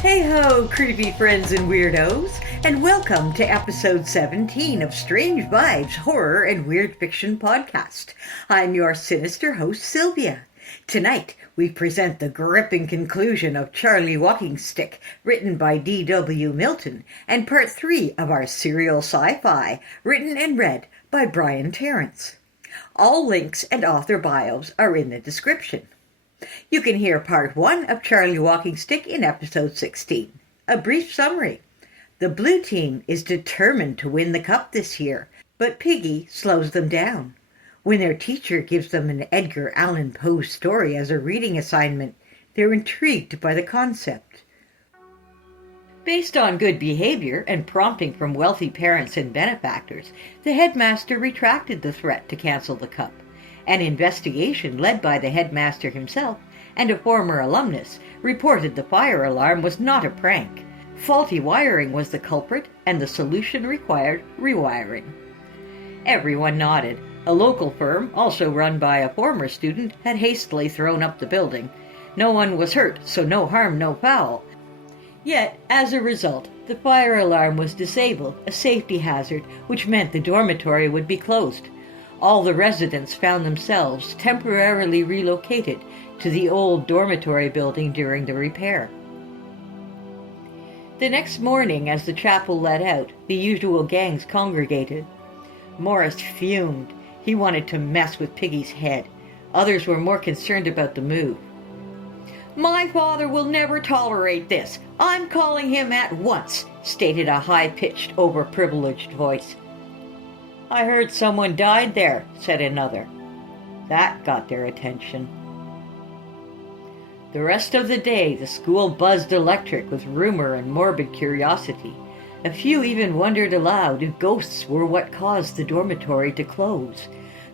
Hey-ho, creepy friends and weirdos, and welcome to episode 17 of Strange Vibes Horror and Weird Fiction Podcast. I'm your sinister host, Sylvia. Tonight, we present the gripping conclusion of Charlie Walking Stick, written by D.W. Milton, and part 3 of our serial sci-fi, written and read by Brian Terrence. All links and author bios are in the description. You can hear part 1 of Charlie Walking Stick in episode 16. A brief summary. The blue team is determined to win the cup this year, but Piggy slows them down. When their teacher gives them an Edgar Allan Poe story as a reading assignment, they're intrigued by the concept. Based on good behavior and prompting from wealthy parents and benefactors, the headmaster retracted the threat to cancel the cup. An investigation led by the headmaster himself and a former alumnus reported the fire alarm was not a prank. Faulty wiring was the culprit, and the solution required rewiring. Everyone nodded. A local firm, also run by a former student, had hastily thrown up the building. No one was hurt, so no harm, no foul. Yet, as a result, the fire alarm was disabled, a safety hazard, which meant the dormitory would be closed. All the residents found themselves temporarily relocated to the old dormitory building during the repair. The next morning, as the chapel let out, the usual gangs congregated. Morris fumed. He wanted to mess with Piggy's head. Others were more concerned about the move. "My father will never tolerate this. I'm calling him at once," stated a high-pitched, overprivileged voice. "I heard someone died there," said another. That got their attention. The rest of the day, the school buzzed electric with rumor and morbid curiosity. A few even wondered aloud if ghosts were what caused the dormitory to close.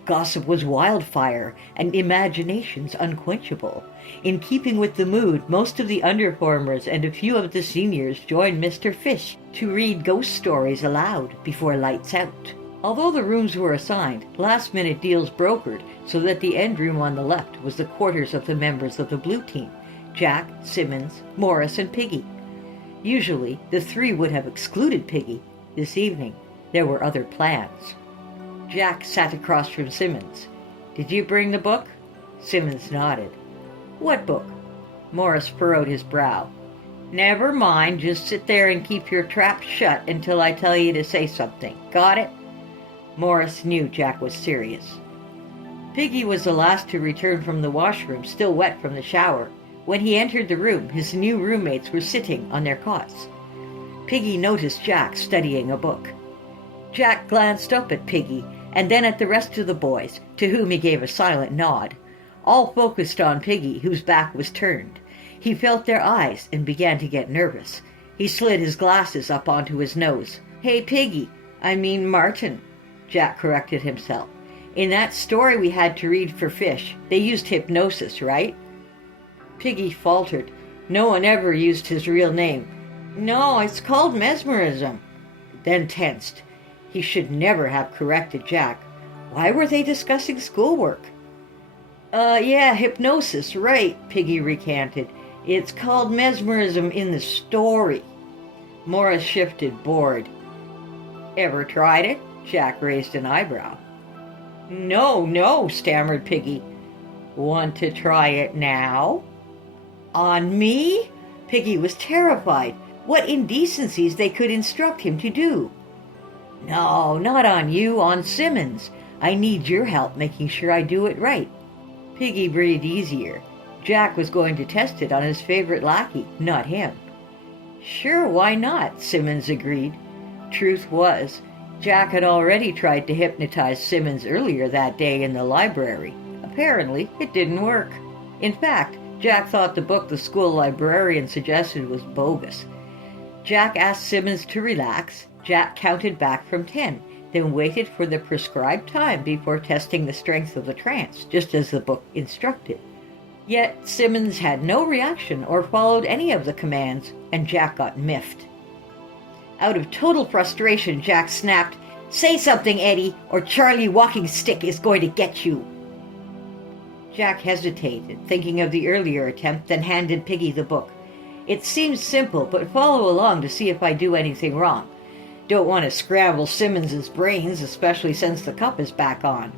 Gossip was wildfire and imaginations unquenchable. In keeping with the mood, most of the underformers and a few of the seniors joined Mr. Fish to read ghost stories aloud before lights out. Although the rooms were assigned, last-minute deals brokered so that the end room on the left was the quarters of the members of the blue team, Jack, Simmons, Morris, and Piggy. Usually, the three would have excluded Piggy. This evening, there were other plans. Jack sat across from Simmons. "Did you bring the book?" Simmons nodded. "What book?" Morris furrowed his brow. "Never mind, just sit there and keep your trap shut until I tell you to say something. Got it?" Morris knew Jack was serious. Piggy was the last to return from the washroom, still wet from the shower. When he entered the room, his new roommates were sitting on their cots. Piggy noticed Jack studying a book. Jack glanced up at Piggy and then at the rest of the boys, to whom he gave a silent nod. All focused on Piggy, whose back was turned. He felt their eyes and began to get nervous. He slid his glasses up onto his nose. "Hey, Piggy, I mean Martin," Jack corrected himself. "In that story we had to read for Fish, they used hypnosis, right?" Piggy faltered. No one ever used his real name. "No, it's called mesmerism." Then tensed. He should never have corrected Jack. Why were they discussing schoolwork? Yeah, hypnosis, right," Piggy recanted. "It's called mesmerism in the story." Morris shifted, bored. "Ever tried it?" Jack raised an eyebrow. No, stammered Piggy. "Want to try it now?" "On me?" Piggy was terrified. What indecencies they could instruct him to do. "No, not on you, on Simmons. I need your help making sure I do it right." Piggy breathed easier. Jack was going to test it on his favorite lackey, not him. "Sure, why not?" Simmons agreed. Truth was, Jack had already tried to hypnotize Simmons earlier that day in the library. Apparently, it didn't work. In fact, Jack thought the book the school librarian suggested was bogus. Jack asked Simmons to relax. Jack counted back from 10, then waited for the prescribed time before testing the strength of the trance, just as the book instructed. Yet Simmons had no reaction or followed any of the commands, and Jack got miffed. Out of total frustration, Jack snapped, "Say something, Eddie, or Charlie Walking Stick is going to get you." Jack hesitated, thinking of the earlier attempt, then handed Piggy the book. It seems simple, but follow along to see if I do anything wrong. Don't want to scramble Simmons's brains, especially since the cup is back on.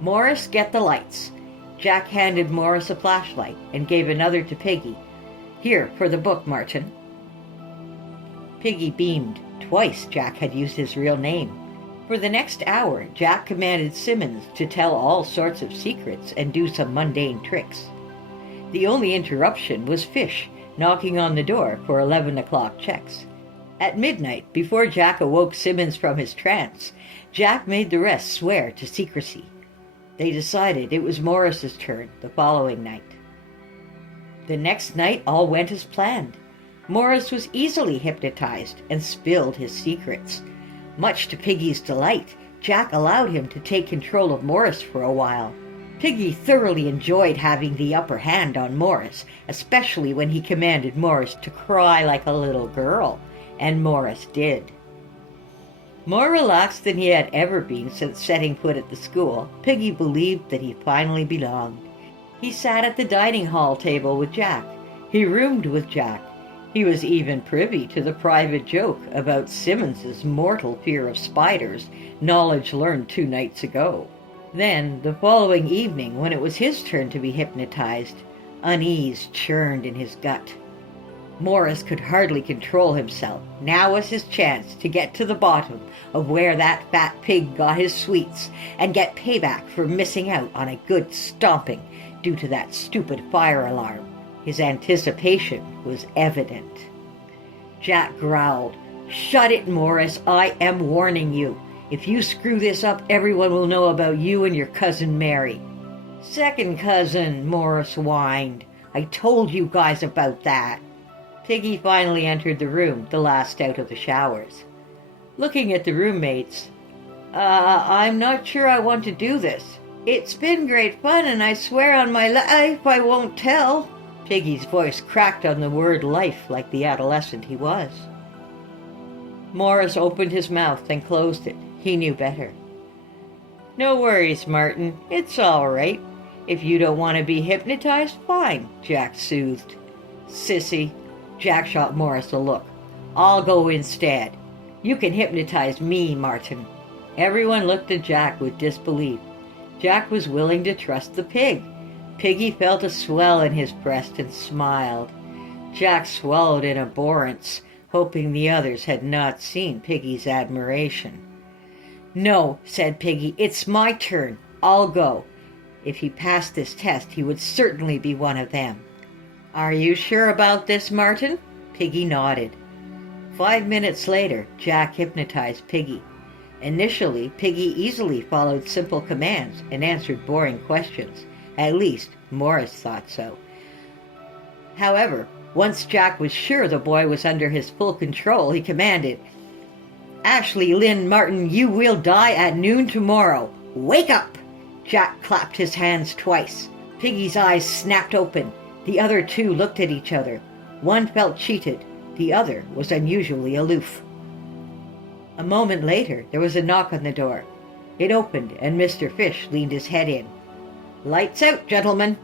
Morris, get the lights. Jack handed Morris a flashlight and gave another to Piggy. Here, for the book, Martin. Piggy beamed. Twice Jack had used his real name. For the next hour, Jack commanded Simmons to tell all sorts of secrets and do some mundane tricks. The only interruption was Fish, knocking on the door for 11 o'clock checks. At midnight, before Jack awoke Simmons from his trance, Jack made the rest swear to secrecy. They decided it was Morris's turn the following night. The next night all went as planned. Morris was easily hypnotized and spilled his secrets. Much to Piggy's delight, Jack allowed him to take control of Morris for a while. Piggy thoroughly enjoyed having the upper hand on Morris, especially when he commanded Morris to cry like a little girl, and Morris did. More relaxed than he had ever been since setting foot at the school, Piggy believed that he finally belonged. He sat at the dining hall table with Jack. He roomed with Jack. He was even privy to the private joke about Simmons's mortal fear of spiders, knowledge learned 2 nights ago. Then, the following evening, when it was his turn to be hypnotized, unease churned in his gut. Morris could hardly control himself. Now was his chance to get to the bottom of where that fat pig got his sweets and get payback for missing out on a good stomping due to that stupid fire alarm. His anticipation was evident. Jack growled, "Shut it, Morris. I am warning you. If you screw this up, everyone will know about you and your cousin Mary." "Second cousin," Morris whined. "I told you guys about that." Piggy finally entered the room, the last out of the showers. Looking at the roommates, I'm not sure I want to do this. It's been great fun, and I swear on my life I won't tell." Piggy's voice cracked on the word life like the adolescent he was. Morris opened his mouth and closed it. He knew better. "No worries, Martin. It's all right. If you don't want to be hypnotized, fine," Jack soothed. "Sissy." Jack shot Morris a look. "I'll go instead. You can hypnotize me, Martin." Everyone looked at Jack with disbelief. Jack was willing to trust the pig. Piggy felt a swell in his breast and smiled. Jack swallowed in abhorrence, hoping the others had not seen Piggy's admiration. "No," said Piggy, "it's my turn. I'll go." If he passed this test, he would certainly be one of them. "Are you sure about this, Martin?" Piggy nodded. 5 minutes later, Jack hypnotized Piggy. Initially, Piggy easily followed simple commands and answered boring questions. At least, Morris thought so. However, once Jack was sure the boy was under his full control, he commanded, "Ashley Lynn Martin, you will die at noon tomorrow. Wake up!" Jack clapped his hands twice. Piggy's eyes snapped open. The other 2 looked at each other. One felt cheated. The other was unusually aloof. A moment later, there was a knock on the door. It opened, and Mr. Fish leaned his head in. "Lights out, gentlemen.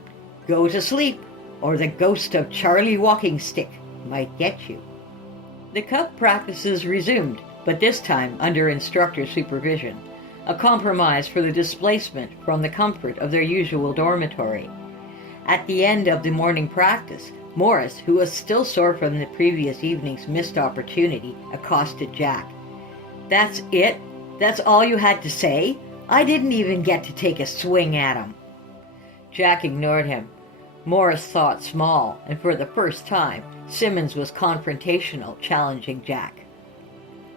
Go to sleep, or the ghost of Charlie Walking Stick might get you." The cup practices resumed, but this time under instructor supervision, a compromise for the displacement from the comfort of their usual dormitory. At the end of the morning practice, Morris, who was still sore from the previous evening's missed opportunity, accosted Jack. "That's it? That's all you had to say? I didn't even get to take a swing at him." Jack ignored him. Morris thought small, and for the first time, Simmons was confrontational, challenging Jack.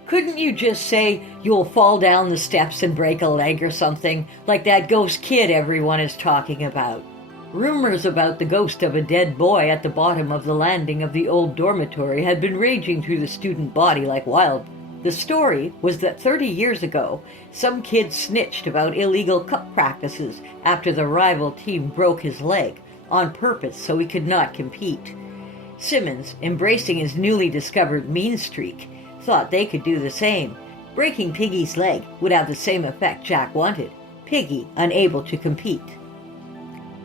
"Couldn't you just say you'll fall down the steps and break a leg or something, like that ghost kid everyone is talking about?" Rumors about the ghost of a dead boy at the bottom of the landing of the old dormitory had been raging through the student body like wildfire. The story was that 30 years ago, some kid snitched about illegal cup practices after the rival team broke his leg, on purpose so he could not compete. Simmons, embracing his newly discovered mean streak, thought they could do the same. Breaking Piggy's leg would have the same effect Jack wanted. Piggy unable to compete.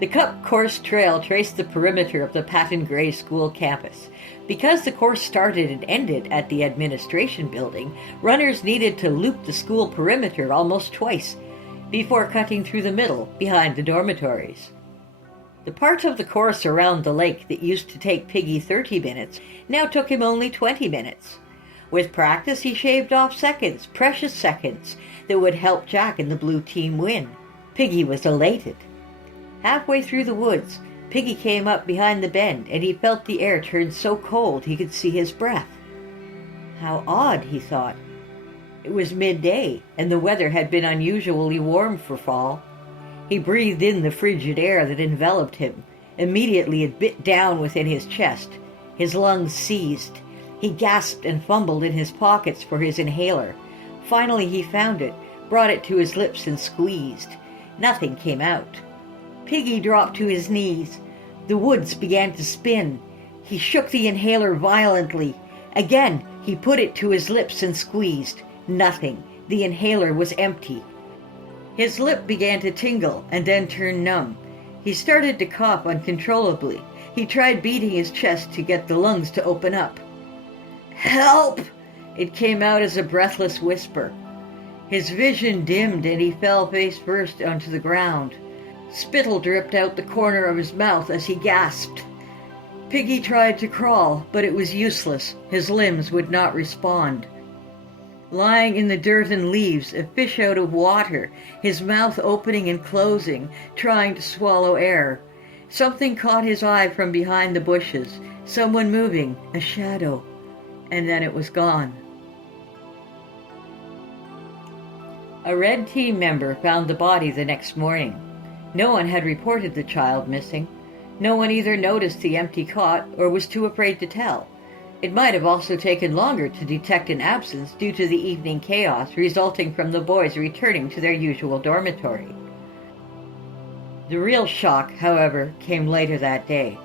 The Cup Course Trail traced the perimeter of the Patton Gray School campus. Because the course started and ended at the administration building, runners needed to loop the school perimeter almost twice before cutting through the middle behind the dormitories. The part of the course around the lake that used to take Piggy 30 minutes now took him only 20 minutes. With practice, he shaved off seconds, precious seconds, that would help Jack and the blue team win. Piggy was elated. Halfway through the woods, Piggy came up behind the bend, and he felt the air turn so cold he could see his breath. How odd, he thought. It was midday, and the weather had been unusually warm for fall. He breathed in the frigid air that enveloped him. Immediately it bit down within his chest. His lungs seized. He gasped and fumbled in his pockets for his inhaler. Finally he found it, brought it to his lips and squeezed. Nothing came out. Piggy dropped to his knees. The woods began to spin. He shook the inhaler violently. Again he put it to his lips and squeezed. Nothing. The inhaler was empty. His lip began to tingle and then turn numb. He started to cough uncontrollably. He tried beating his chest to get the lungs to open up. "Help!" It came out as a breathless whisper. His vision dimmed and he fell face first onto the ground. Spittle dripped out the corner of his mouth as he gasped. Piggy tried to crawl, but it was useless. His limbs would not respond. Lying in the dirt and leaves, a fish out of water, his mouth opening and closing, trying to swallow air. Something caught his eye from behind the bushes, someone moving, a shadow, and then it was gone. A Red Team member found the body the next morning. No one had reported the child missing. No one either noticed the empty cot or was too afraid to tell. It might have also taken longer to detect an absence due to the evening chaos resulting from the boys returning to their usual dormitory. The real shock, however, came later that day.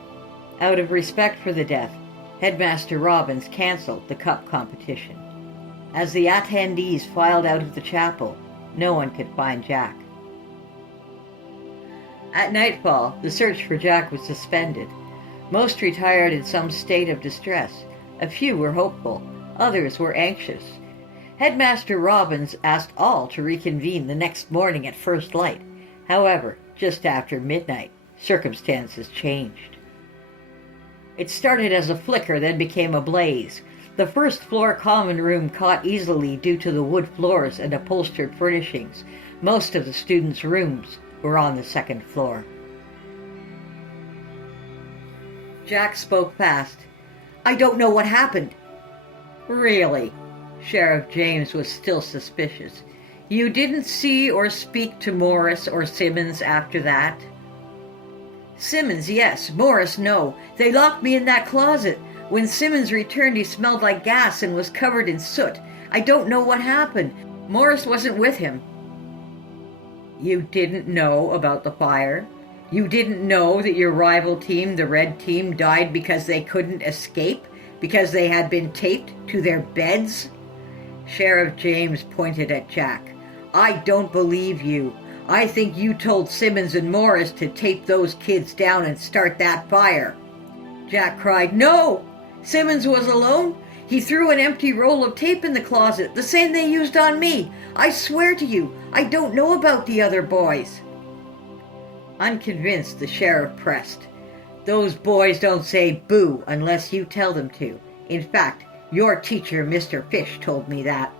Out of respect for the death, Headmaster Robbins canceled the cup competition. As the attendees filed out of the chapel, no one could find Jack. At nightfall, the search for Jack was suspended. Most retired in some state of distress. A few were hopeful, others were anxious. Headmaster Robbins asked all to reconvene the next morning at first light. However, just after midnight, circumstances changed. It started as a flicker, then became a blaze. The first floor common room caught easily due to the wood floors and upholstered furnishings. Most of the students' rooms were on the second floor. Jack spoke fast. "I don't know what happened." "Really?" Sheriff James was still suspicious. "You didn't see or speak to Morris or Simmons after that?" "Simmons, yes. Morris, no. They locked me in that closet. When Simmons returned, he smelled like gas and was covered in soot. I don't know what happened. Morris wasn't with him." "You didn't know about the fire? You didn't know that your rival team, the Red Team, died because they couldn't escape? Because they had been taped to their beds?" Sheriff James pointed at Jack. "I don't believe you. I think you told Simmons and Morris to tape those kids down and start that fire." Jack cried, "No! Simmons was alone. He threw an empty roll of tape in the closet, the same they used on me. I swear to you, I don't know about the other boys." Unconvinced, the sheriff pressed. "Those boys don't say boo unless you tell them to. In fact, your teacher, Mr. Fish, told me that."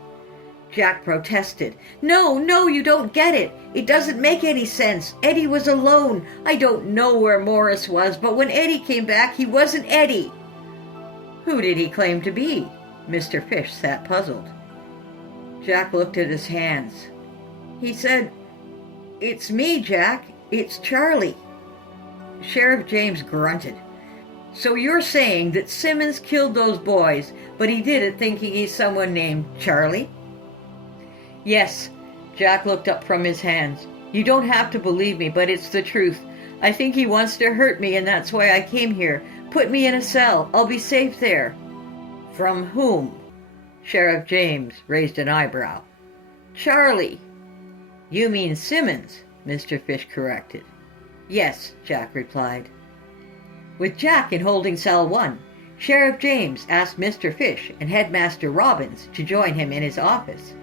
Jack protested. No, you don't get it. It doesn't make any sense. Eddie was alone. I don't know where Morris was, but when Eddie came back, he wasn't Eddie." "Who did he claim to be?" Mr. Fish sat puzzled. Jack looked at his hands. He said, "It's me, Jack. It's Charlie." Sheriff James grunted. "So you're saying that Simmons killed those boys, but he did it thinking he's someone named Charlie?" "Yes." Jack looked up from his hands. "You don't have to believe me, but it's the truth. I think he wants to hurt me, and that's why I came here. Put me in a cell. I'll be safe there." "From whom?" Sheriff James raised an eyebrow. "Charlie." "You mean Simmons," Mr. Fish corrected. "Yes," Jack replied. With Jack in holding cell 1, Sheriff James asked Mr. Fish and Headmaster Robbins to join him in his office.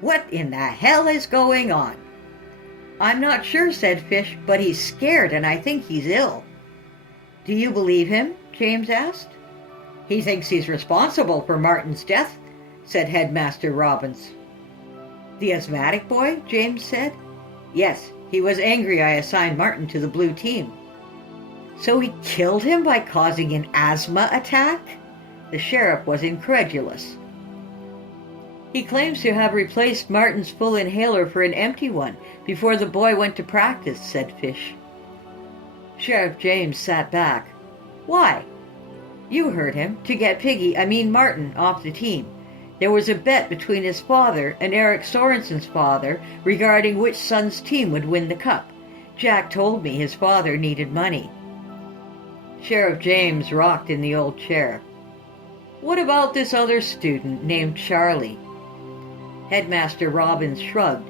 "What in the hell is going on?" "I'm not sure," said Fish, "but he's scared and I think he's ill." "Do you believe him?" James asked. "He thinks he's responsible for Martin's death," said Headmaster Robbins. "The asthmatic boy?" James said. "Yes, he was angry I assigned Martin to the blue team." "So he killed him by causing an asthma attack?" The sheriff was incredulous. "He claims to have replaced Martin's full inhaler for an empty one before the boy went to practice," said Fish. Sheriff James sat back. "Why?" "You heard him. To get Martin, off the team. There was a bet between his father and Eric Sorensen's father regarding which son's team would win the cup. Jack told me his father needed money." Sheriff James rocked in the old chair. "What about this other student named Charlie?" Headmaster Robbins shrugged.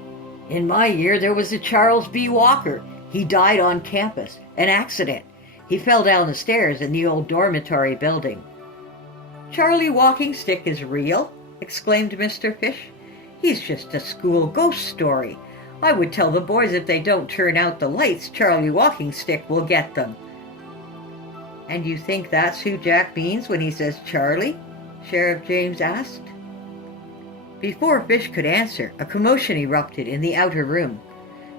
"In my year there was a Charles B. Walker. He died on campus. An accident. He fell down the stairs in the old dormitory building." "Charlie Walking Stick is real?" exclaimed Mr. Fish. "He's just a school ghost story. I would tell the boys if they don't turn out the lights, Charlie Walking Stick will get them." "And you think that's who Jack means when he says Charlie?" Sheriff James asked. Before Fish could answer, a commotion erupted in the outer room.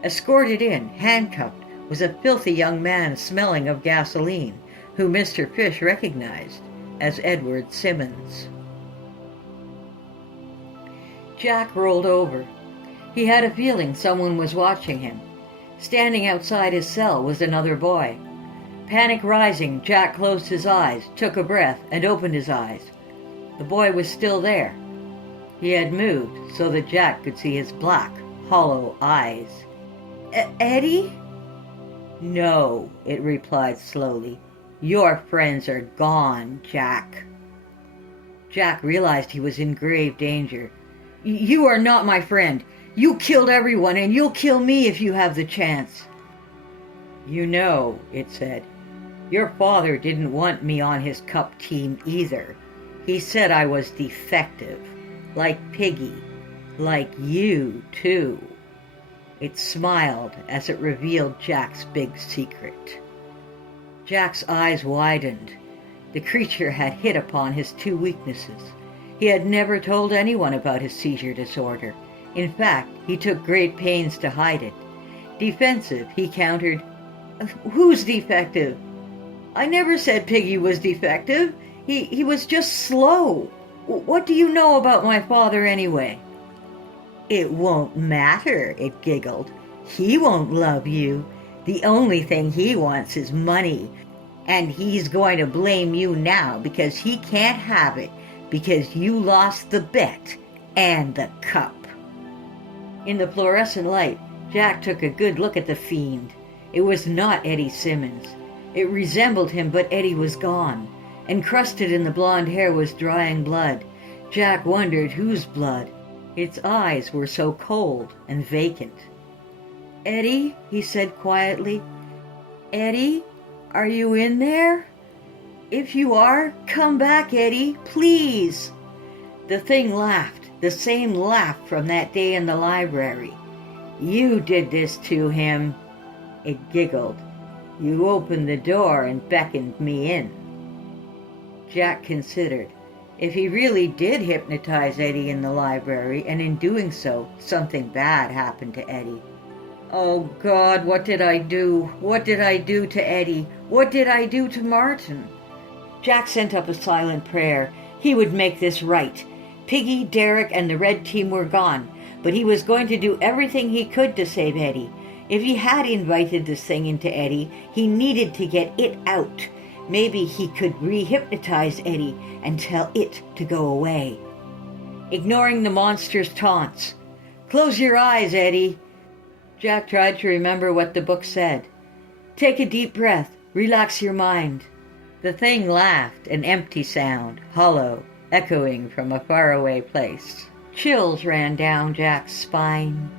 Escorted in, handcuffed, was a filthy young man smelling of gasoline, who Mr. Fish recognized as Edward Simmons. Jack rolled over. He had a feeling someone was watching him. Standing outside his cell was another boy. Panic rising, Jack closed his eyes, took a breath, and opened his eyes. The boy was still there. He had moved so that Jack could see his black, hollow eyes. "Eddie?" "No," it replied slowly. "Your friends are gone, Jack." Jack realized he was in grave danger. "You are not my friend. You killed everyone, and you'll kill me if you have the chance." "You know," it said, "your father didn't want me on his cup team either. He said I was defective, like Piggy, like you, too." It smiled as it revealed Jack's big secret. Jack's eyes widened. The creature had hit upon his two weaknesses. He had never told anyone about his seizure disorder. In fact, he took great pains to hide it. Defensive, he countered, "Who's defective? I never said Piggy was defective. He was just slow. What do you know about my father anyway?" "It won't matter," it giggled. "He won't love you. The only thing he wants is money. And he's going to blame you now because he can't have it, because you lost the bet and the cup." In the fluorescent light, Jack took a good look at the fiend. It was not Eddie Simmons. It resembled him, but Eddie was gone. Encrusted in the blonde hair was drying blood. Jack wondered whose blood. Its eyes were so cold and vacant. "Eddie," he said quietly. "Eddie, are you in there? If you are, come back, Eddie, please." The thing laughed, the same laugh from that day in the library. "You did this to him." It giggled. "You opened the door and beckoned me in." Jack considered. If he really did hypnotize Eddie in the library, and in doing so, something bad happened to Eddie. "Oh God, what did I do? What did I do to Eddie? What did I do to Martin?" Jack sent up a silent prayer. He would make this right. Piggy, Derek, and the red team were gone, but he was going to do everything he could to save Eddie. If he had invited this thing into Eddie, he needed to get it out. Maybe he could re-hypnotize Eddie and tell it to go away. Ignoring the monster's taunts. "Close your eyes, Eddie." Jack tried to remember what the book said. "Take a deep breath. Relax your mind." The thing laughed, an empty sound, hollow, echoing from a faraway place. Chills ran down Jack's spine.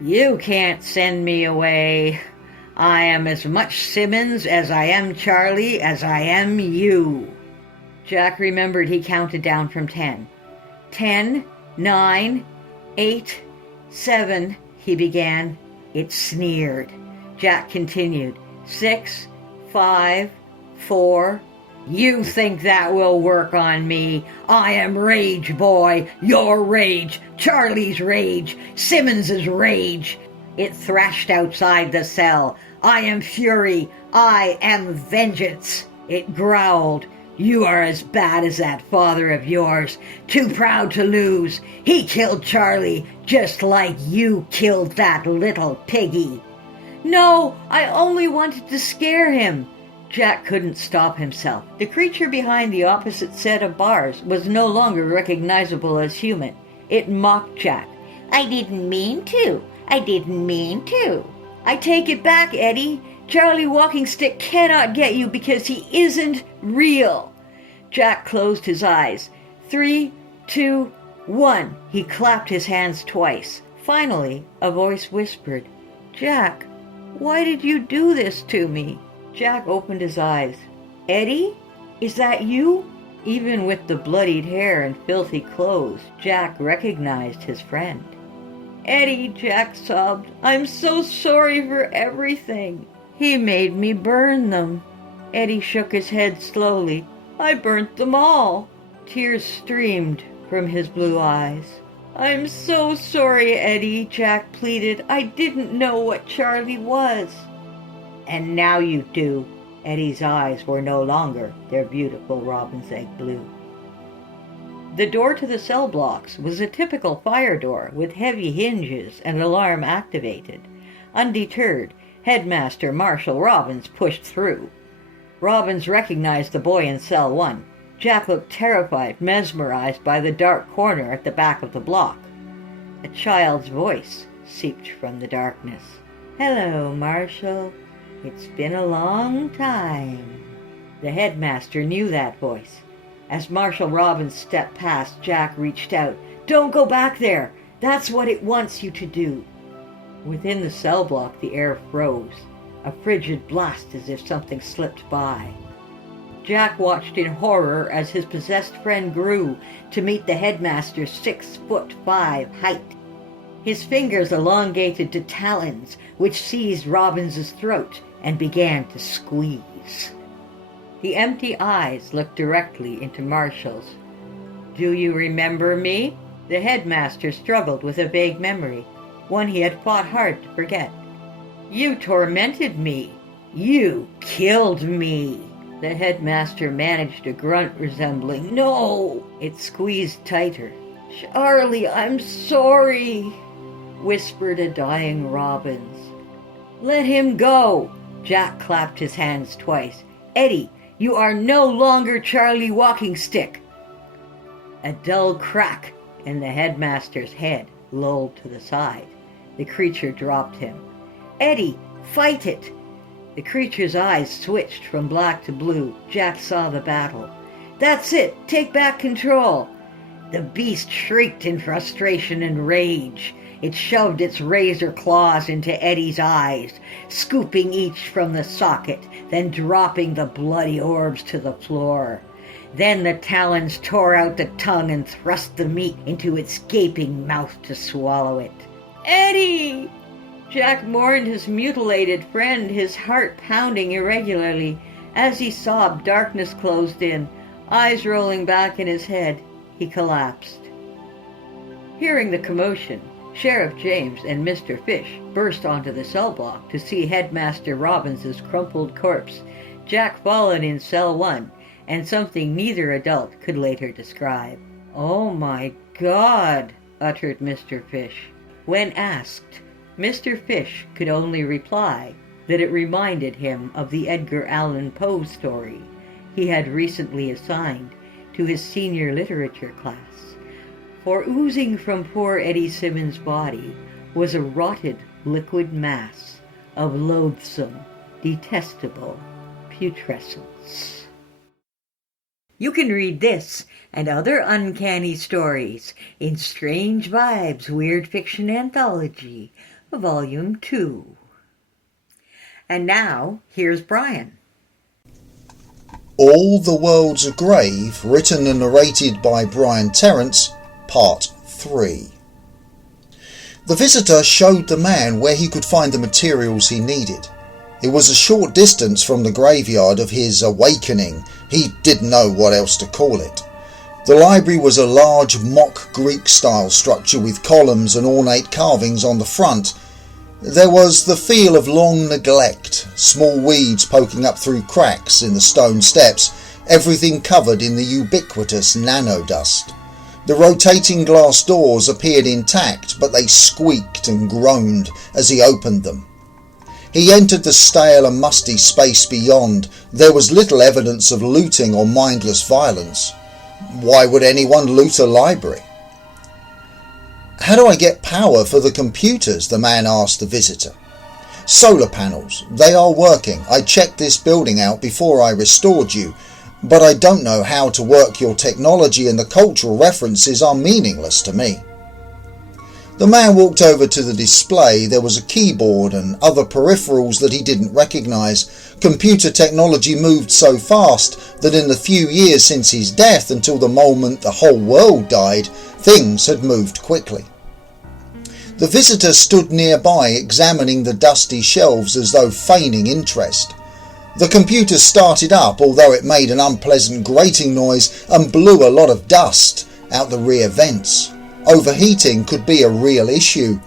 "You can't send me away. I am as much Simmons as I am Charlie as I am you. Jack remembered he counted down from 10. 10, 9, 8, 7, he began. It sneered. Jack continued. 6, 5, 4. You think that will work on me? I am Rage Boy, your Rage, Charlie's Rage, Simmons's Rage. It thrashed outside the cell. I am Fury, I am Vengeance. It growled. You are as bad as that father of yours, too proud to lose. He killed Charlie, just like you killed that little piggy. No, I only wanted to scare him. Jack couldn't stop himself. The creature behind the opposite set of bars was no longer recognizable as human. It mocked Jack. I didn't mean to. I didn't mean to. I take it back, Eddie. Charlie Walking Stick cannot get you because he isn't real. Jack closed his eyes. 3, 2, 1. He clapped his hands twice. Finally, a voice whispered, Jack, why did you do this to me? Jack opened his eyes. Eddie? Is that you? Even with the bloodied hair and filthy clothes, Jack recognized his friend. Eddie, Jack sobbed, I'm so sorry for everything. He made me burn them. Eddie shook his head slowly. I burnt them all. Tears streamed from his blue eyes. I'm so sorry, Eddie, Jack pleaded. I didn't know what Charlie was. And now you do. Eddie's eyes were no longer their beautiful robin's egg blue. The door to the cell blocks was a typical fire door with heavy hinges and alarm activated. Undeterred, Headmaster Marshall Robbins pushed through. Robbins recognized the boy in cell 1. Jack looked terrified, mesmerized by the dark corner at the back of the block. A child's voice seeped from the darkness. Hello, Marshall. It's been a long time. The headmaster knew that voice. As Marshall Robbins stepped past, Jack reached out. Don't go back there. That's what it wants you to do. Within the cell block, the air froze, a frigid blast as if something slipped by. Jack watched in horror as his possessed friend grew to meet the headmaster's 6'5" height. His fingers elongated to talons, which seized Robbins's throat and began to squeeze. The empty eyes looked directly into Marshall's. Do you remember me? The headmaster struggled with a vague memory, one he had fought hard to forget. You tormented me. You killed me. The headmaster managed a grunt resembling, No! It squeezed tighter. Charlie, I'm sorry, whispered a dying Robbins. Let him go. Jack clapped his hands twice. Eddie, you are no longer Charlie Walking Stick. A dull crack, and the headmaster's head lolled to the side. The creature dropped him. Eddie, fight it! The creature's eyes switched from black to blue. Jack saw the battle. That's it! Take back control! The beast shrieked in frustration and rage. It shoved its razor claws into Eddie's eyes, scooping each from the socket, then dropping the bloody orbs to the floor. Then the talons tore out the tongue and thrust the meat into its gaping mouth to swallow it. Eddie! Jack mourned his mutilated friend, his heart pounding irregularly. As he sobbed, darkness closed in. Eyes rolling back in his head, he collapsed. Hearing the commotion, Sheriff James and Mr. Fish burst onto the cell block to see Headmaster Robbins's crumpled corpse, Jack fallen in cell 1, and something neither adult could later describe. Oh my God, uttered Mr. Fish. When asked, Mr. Fish could only reply that it reminded him of the Edgar Allan Poe story he had recently assigned to his senior literature class. For oozing from poor Eddie Simmons' body was a rotted liquid mass of loathsome, detestable putrescence. You can read this and other uncanny stories in Strange Vibes Weird Fiction Anthology, Volume 2. And now, here's Brian. All the World's a Grave, written and narrated by Brian Terence, Part 3. The visitor showed the man where he could find the materials he needed. It was a short distance from the graveyard of his awakening. He didn't know what else to call it. The library was a large mock Greek-style structure with columns and ornate carvings on the front. There was the feel of long neglect, small weeds poking up through cracks in the stone steps, everything covered in the ubiquitous nanodust. The rotating glass doors appeared intact, but they squeaked and groaned as he opened them. He entered the stale and musty space beyond. There was little evidence of looting or mindless violence. Why would anyone loot a library? "How do I get power for the computers?" the man asked the visitor. "Solar panels. They are working. I checked this building out before I restored you, but I don't know how to work your technology and the cultural references are meaningless to me." The man walked over to the display. There was a keyboard and other peripherals that he didn't recognize. Computer technology moved so fast that in the few years since his death until the moment the whole world died, things had moved quickly. The visitor stood nearby, examining the dusty shelves as though feigning interest. The computer started up, although it made an unpleasant grating noise and blew a lot of dust out the rear vents. Overheating could be a real issue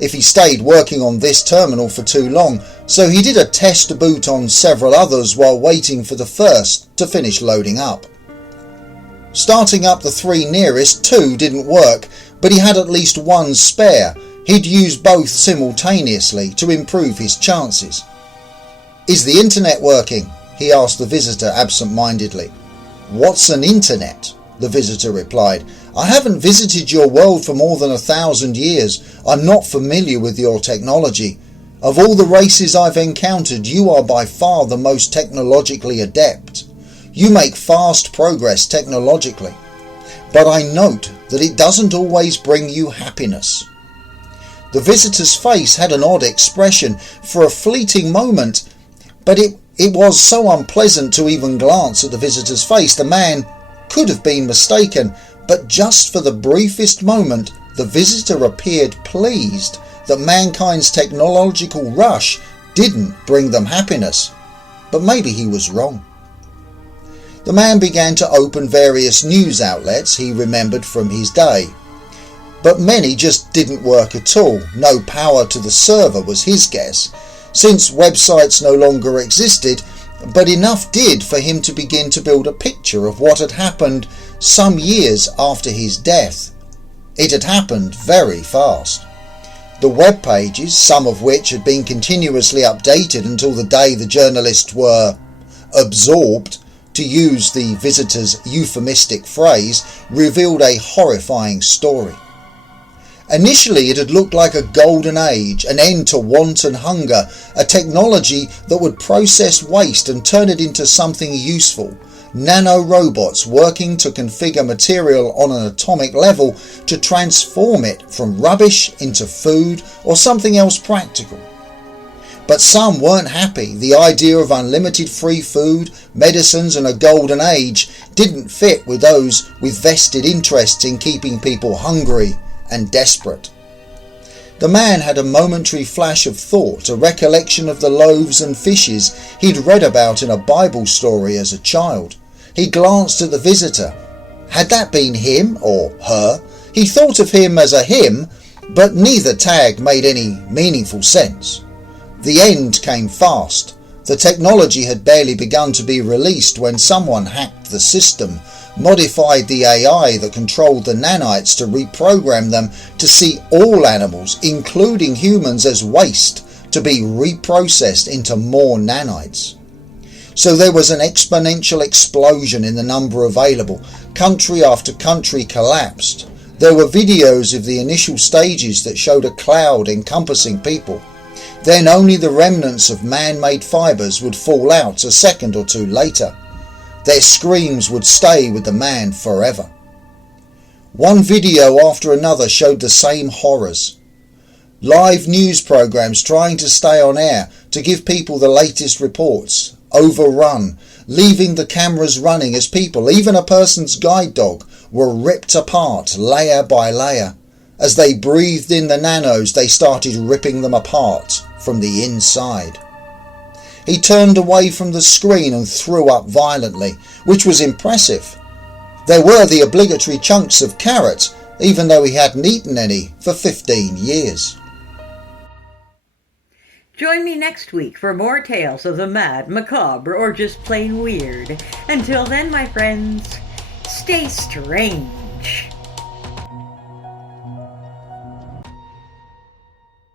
if he stayed working on this terminal for too long, so he did a test boot on several others while waiting for the first to finish loading up. Starting up the three nearest, two didn't work, but he had at least one spare. He'd use both simultaneously to improve his chances. "Is the internet working?" he asked the visitor absent-mindedly. "What's an internet?" the visitor replied. "I haven't visited your world for more than 1,000 years. I'm not familiar with your technology. Of all the races I've encountered, you are by far the most technologically adept. You make fast progress technologically. But I note that it doesn't always bring you happiness." The visitor's face had an odd expression for a fleeting moment, but it was so unpleasant to even glance at the visitor's face. The man could have been mistaken, but just for the briefest moment, the visitor appeared pleased that mankind's technological rush didn't bring them happiness. But maybe he was wrong. The man began to open various news outlets he remembered from his day. But many just didn't work at all. No power to the server was his guess, since websites no longer existed, but enough did for him to begin to build a picture of what had happened some years after his death. It had happened very fast. The web pages, some of which had been continuously updated until the day the journalists were absorbed, to use the visitor's euphemistic phrase, revealed a horrifying story. Initially it had looked like a golden age, an end to want and hunger, a technology that would process waste and turn it into something useful. Nano-robots working to configure material on an atomic level to transform it from rubbish into food or something else practical. But some weren't happy. The idea of unlimited free food, medicines and a golden age didn't fit with those with vested interests in keeping people hungry and desperate. The man had a momentary flash of thought, a recollection of the loaves and fishes he'd read about in a Bible story as a child. He glanced at the visitor. Had that been him or her? He thought of him as a him, but neither tag made any meaningful sense. The end came fast. The technology had barely begun to be released when someone hacked the system, modified the AI that controlled the nanites to reprogram them to see all animals, including humans, as waste, to be reprocessed into more nanites. So there was an exponential explosion in the number available. Country after country collapsed. There were videos of the initial stages that showed a cloud encompassing people. Then only the remnants of man-made fibres would fall out a second or two later. Their screams would stay with the man forever. One video after another showed the same horrors. Live news programs trying to stay on air, to give people the latest reports, overrun, leaving the cameras running as people, even a person's guide dog, were ripped apart layer by layer. As they breathed in the nanos, they started ripping them apart from the inside. He turned away from the screen and threw up violently, which was impressive. There were the obligatory chunks of carrot, even though he hadn't eaten any for 15 years. Join me next week for more tales of the mad, macabre, or just plain weird. Until then, my friends, stay strange.